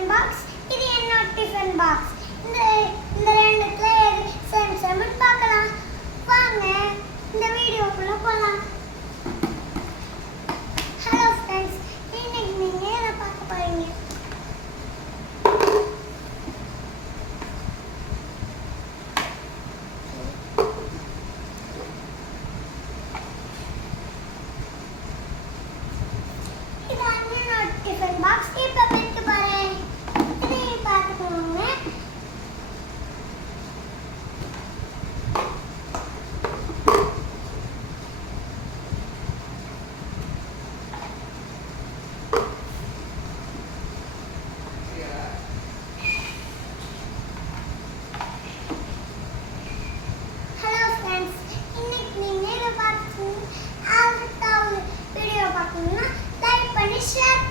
Tiffin box, இது என்னோட tiffin box. இந்த ரெண்டுத்துல எது சேம் சேம்னு பார்க்கலாம். வாங்க இந்த வீடியோக்குள்ள போலாம். ஹலோ ஃப்ரெண்ட்ஸ், இன்னைக்கு நீங்க எதை பார்க்க போறீங்க? டிஃபன் பாக்ஸ் இப்ப பிரிக்க போறேன். இதையும் பார்த்துக்கோங்க. ஹலோ ஃப்ரெண்ட்ஸ், இன்னைக்கு நீங்க இதை பார்த்து அடுத்த வீடியோ பார்க்கணும்னா லைக் பண்ணி ஷேர்